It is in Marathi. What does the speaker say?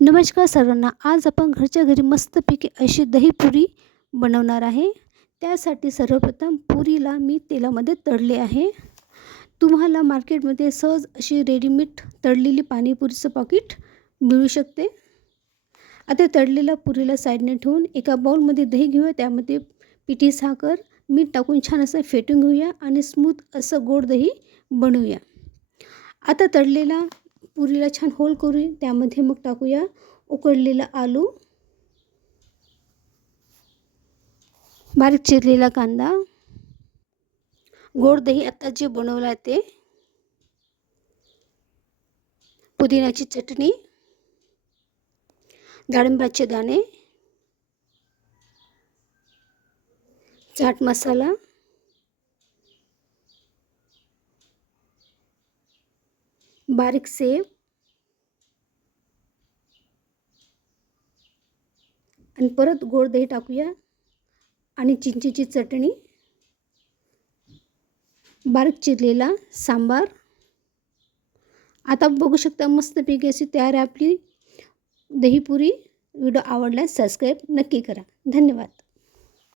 नमस्कार सर्वांना. आज आपण घरच्या घरी मस्तपैकी अशी दहीपुरी बनवणार आहे. त्यासाठी सर्वप्रथम पुरीला मी तेलामध्ये तळले आहे. तुम्हाला मार्केटमध्ये सहज अशी रेडीमेड तळलेली पाणीपुरीचं पॅकेट मिळू शकते. आता तळलेल्या पुरीला साईडने ठेवून एका बाउलमध्ये दही घेऊया. त्यामध्ये पिठी साखर, मीठ टाकून छान असं फेटून घेऊया आणि स्मूथ असं गोड दही बनवूया. आता तळलेला पुरीला छान होल करू. त्यामध्ये मग टाकूया उकडलेला आलू, बारीक चिरलेला कांदा, गोड दही आता जे बनवलं आहे ते, पुदिन्याची चटणी, डाळिंबाचे दाणे, चाट मसाला, बारीक सेव आणि परत गोड दही टाकूया आणि चिंचेची चटणी, बारीक चिरलेला सांबार. आता बघू शकता मस्तपैकी अशी तयार आहे आपली दहीपुरी. व्हिडिओ आवडल्यास सबस्क्राईब नक्की करा. धन्यवाद.